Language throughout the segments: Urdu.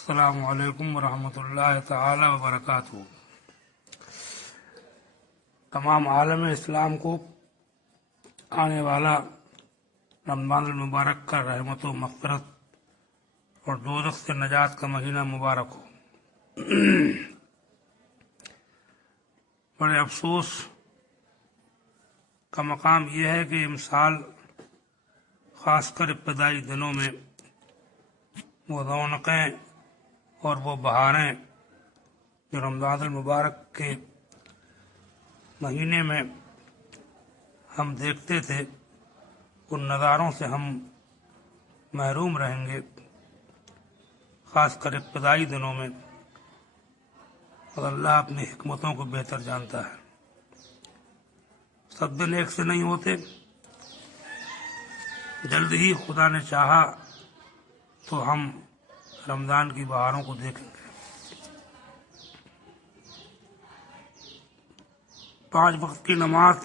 السلام علیکم ورحمۃ اللہ تعالی وبرکاتہ۔ تمام عالم اسلام کو آنے والا رمضان المبارک کا رحمت و مغفرت اور دوزخ سے نجات کا مہینہ مبارک ہو۔ بڑے افسوس کا مقام یہ ہے کہ امسال خاص کر ابتدائی دنوں میں وہ رونقیں اور وہ بہاریں جو رمضان المبارک کے مہینے میں ہم دیکھتے تھے، ان نظاروں سے ہم محروم رہیں گے، خاص کر ابتدائی دنوں میں، اور اللہ اپنی حکمتوں کو بہتر جانتا ہے۔ سب دن ایک سے نہیں ہوتے، جلد ہی خدا نے چاہا تو ہم رمضان کی بہاروں کو دیکھیں گے۔ 5 وقت کی نماز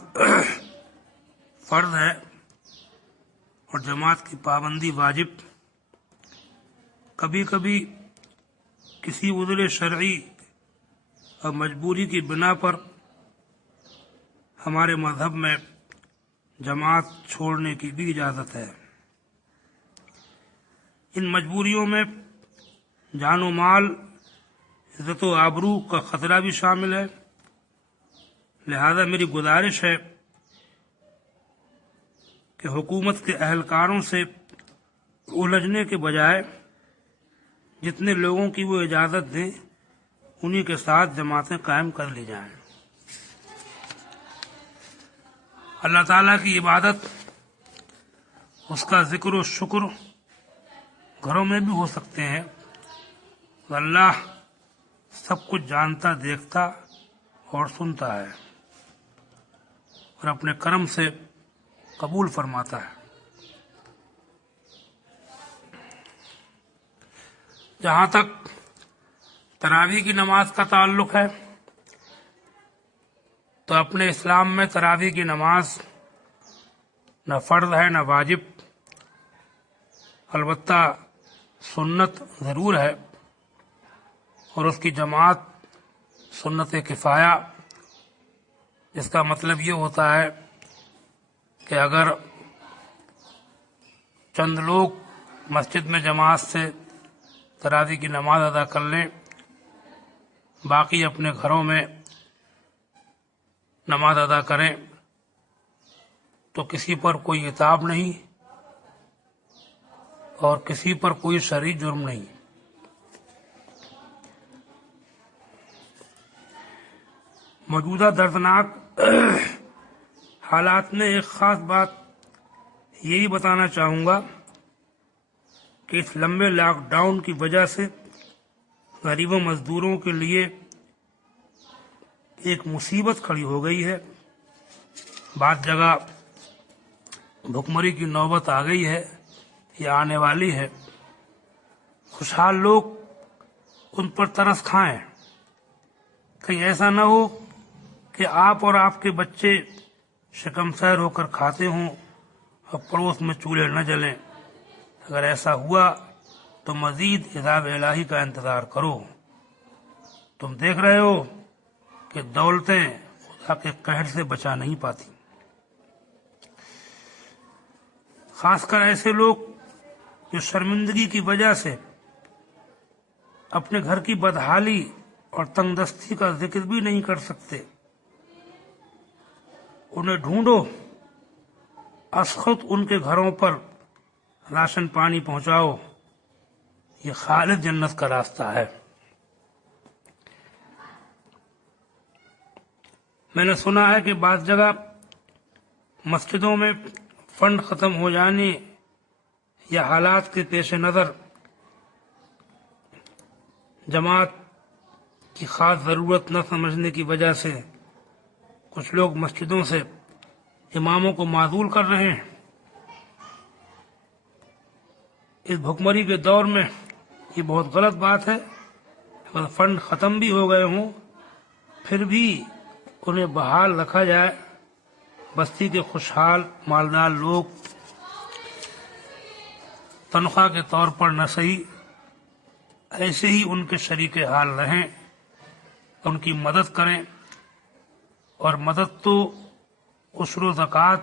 فرض ہے اور جماعت کی پابندی واجب۔ کبھی کبھی کسی عذر شرعی اور مجبوری کی بنا پر ہمارے مذہب میں جماعت چھوڑنے کی بھی اجازت ہے۔ ان مجبوریوں میں جان و مال، عزت و آبرو کا خطرہ بھی شامل ہے، لہذا میری گزارش ہے کہ حکومت کے اہلکاروں سے الجھنے کے بجائے جتنے لوگوں کی وہ اجازت دیں انہی کے ساتھ جماعتیں قائم کر لی جائیں۔ اللہ تعالیٰ کی عبادت، اس کا ذکر و شکر گھروں میں بھی ہو سکتے ہیں، اللہ سب کچھ جانتا، دیکھتا اور سنتا ہے اور اپنے کرم سے قبول فرماتا ہے۔ جہاں تک تراویح کی نماز کا تعلق ہے تو اپنے اسلام میں تراویح کی نماز نہ فرض ہے نہ واجب، البتہ سنت ضرور ہے، اور اس کی جماعت سنت کفایہ، جس کا مطلب یہ ہوتا ہے کہ اگر چند لوگ مسجد میں جماعت سے تراویح کی نماز ادا کر لیں، باقی اپنے گھروں میں نماز ادا کریں تو کسی پر کوئی عتاب نہیں اور کسی پر کوئی شرعی جرم نہیں۔ موجودہ دردناک حالات میں ایک خاص بات یہی بتانا چاہوں گا کہ اس لمبے لاک ڈاؤن کی وجہ سے غریبوں مزدوروں کے لیے ایک مصیبت کھڑی ہو گئی ہے۔ بعض جگہ بھکمری کی نوبت آ گئی ہے یا آنے والی ہے۔ خوشحال لوگ ان پر ترس کھائیں، کہیں ایسا نہ ہو کہ آپ اور آپ کے بچے شکمسیر ہو کر کھاتے ہوں اور پڑوس میں چولہے نہ جلیں۔ اگر ایسا ہوا تو مزید عذاب الہی کا انتظار کرو۔ تم دیکھ رہے ہو کہ دولتیں خدا کے قہر سے بچا نہیں پاتی، خاص کر ایسے لوگ جو شرمندگی کی وجہ سے اپنے گھر کی بدحالی اور تنگ دستی کا ذکر بھی نہیں کر سکتے۔ انہیں ڈھونڈو، از خود ان کے گھروں پر راشن پانی پہنچاؤ، یہ خالد جنت کا راستہ ہے۔ میں نے سنا ہے کہ بعض جگہ مسجدوں میں فنڈ ختم ہو جانے یا حالات کے پیش نظر جماعت کی خاص ضرورت نہ سمجھنے کی وجہ سے کچھ لوگ مسجدوں سے اماموں کو معزول کر رہے ہیں۔ اس بھکمری کے دور میں یہ بہت غلط بات ہے۔ اگر فنڈ ختم بھی ہو گئے ہوں پھر بھی انہیں بحال رکھا جائے۔ بستی کے خوشحال مالدار لوگ تنخواہ کے طور پر نہ صحیح ایسے ہی ان کے شریک حال رہیں، ان کی مدد کریں، اور مدد تو عشر و زکوٰۃ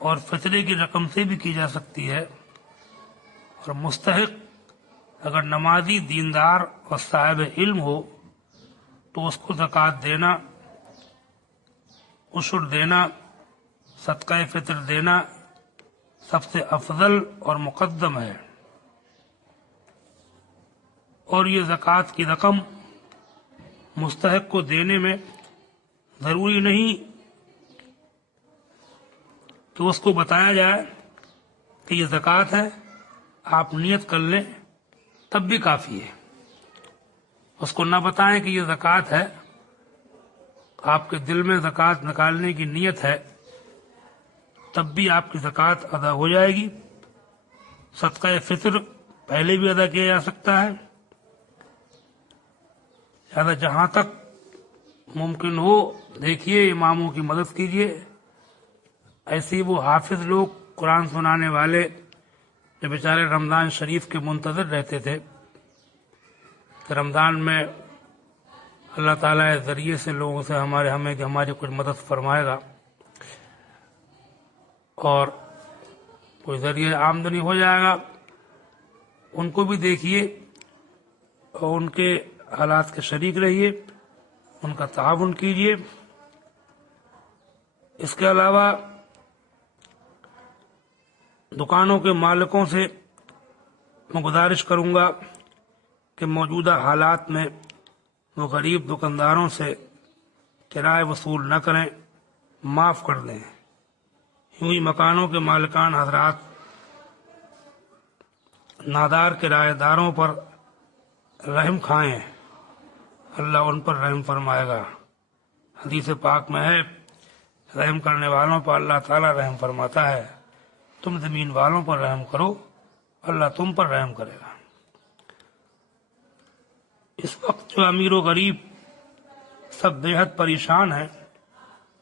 اور فطرے کی رقم سے بھی کی جا سکتی ہے، اور مستحق اگر نمازی، دیندار اور صاحب علم ہو تو اس کو زکوٰۃ دینا، عشر دینا، صدقہ فطر دینا سب سے افضل اور مقدم ہے۔ اور یہ زکوٰۃ کی رقم مستحق کو دینے میں ضروری نہیں کہ اس کو بتایا جائے کہ یہ زکوٰۃ ہے، آپ نیت کر لیں تب بھی کافی ہے۔ اس کو نہ بتائیں کہ یہ زکوٰۃ ہے، آپ کے دل میں زکوٰۃ نکالنے کی نیت ہے، تب بھی آپ کی زکوٰۃ ادا ہو جائے گی۔ صدقہ فطر پہلے بھی ادا کیا جا سکتا ہے، لہٰذا جہاں تک ممکن ہو دیکھیے، اماموں کی مدد کیجیے۔ ایسے ہی وہ حافظ لوگ، قرآن سنانے والے جو بیچارے رمضان شریف کے منتظر رہتے تھے کہ رمضان میں اللہ تعالیٰ کے ذریعے سے لوگوں سے ہماری کچھ مدد فرمائے گا اور کوئی ذریعہ آمدنی ہو جائے گا، ان کو بھی دیکھیے اور ان کے حالات کے شریک رہیے، ان کا تعاون کیجیے۔ اس کے علاوہ دکانوں کے مالکوں سے میں گزارش کروں گا کہ موجودہ حالات میں وہ غریب دکانداروں سے کرائے وصول نہ کریں، معاف کر دیں۔ یوں ہی مکانوں کے مالکان حضرات نادار کرایہ داروں پر رحم کھائیں، اللہ ان پر رحم فرمائے گا۔ حدیث پاک میں ہے، رحم کرنے والوں پر اللہ تعالیٰ رحم فرماتا ہے، تم زمین والوں پر رحم کرو، اللہ تم پر رحم کرے گا۔ اس وقت جو امیر و غریب سب بے حد پریشان ہیں،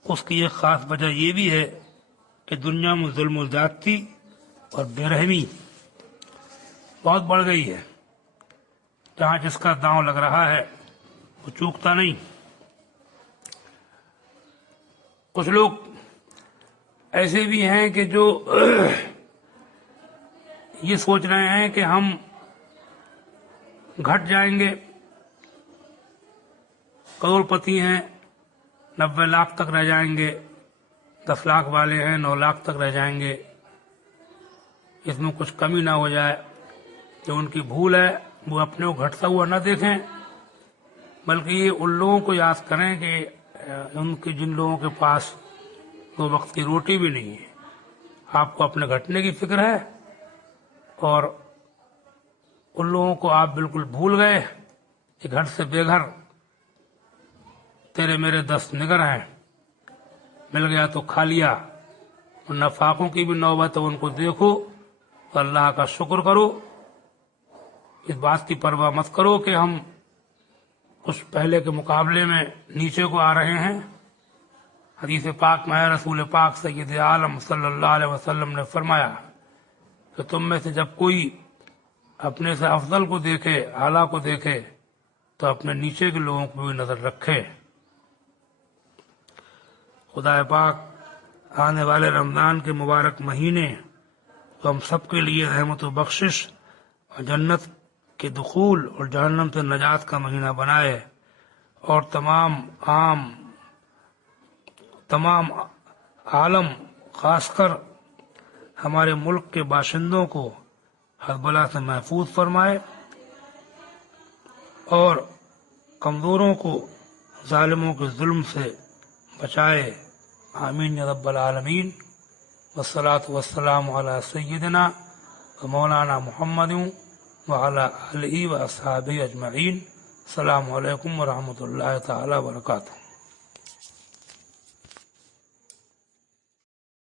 اس کی ایک خاص وجہ یہ بھی ہے کہ دنیا میں ظلم و زیادتی اور بے رحمی بہت بڑھ گئی ہے۔ جہاں جس کا داؤں لگ رہا ہے وہ چوکتا نہیں۔ کچھ لوگ ایسے بھی ہیں کہ جو یہ سوچ رہے ہیں کہ ہم گھٹ جائیں گے، کروڑ پتی ہیں 90 لاکھ تک رہ جائیں گے، 10 لاکھ والے ہیں 9 لاکھ تک رہ جائیں گے، اس میں کچھ کمی نہ ہو جائے۔ جو ان کی بھول ہے وہ اپنے کو گھٹتا ہوا نہ دیکھیں، بلکہ یہ ان لوگوں کو یاد کریں کہ جن لوگوں کے پاس 2 وقت کی روٹی بھی نہیں ہے۔ آپ کو اپنے گھٹنے کی فکر ہے اور ان لوگوں کو آپ بالکل بھول گئے کہ گھر سے بے گھر تیرے میرے 10 نگر ہیں، مل گیا تو کھا لیا۔ اور نفاقوں کی بھی نوبت ہے، ان کو دیکھو تو اللہ کا شکر کرو، اس بات کی پرواہ مت کرو کہ ہم کچھ پہلے کے مقابلے میں نیچے کو آ رہے ہیں۔ حدیث پاک میں رسول پاک سید عالم صلی اللہ علیہ وسلم نے فرمایا کہ تم میں سے جب کوئی اپنے سے افضل کو دیکھے، اعلیٰ کو دیکھے، تو اپنے نیچے کے لوگوں کو بھی نظر رکھے۔ خدا پاک آنے والے رمضان کے مبارک مہینے تو ہم سب کے لیے رحمت و بخشش اور جنت کے دخول اور جہنم سے نجات کا مہینہ بنائے، اور تمام عالم خاص کر ہمارے ملک کے باشندوں کو ہر بلا سے محفوظ فرمائے، اور کمزوروں کو ظالموں کے ظلم سے بچائے۔ آمین یا رب العالمین۔ والصلاة والسلام علی سیدنا و مولانا محمد وعلی آلہ و اصحابہ اجمعین۔ السلام علیکم ورحمۃ اللہ تعالی وبرکاتہ۔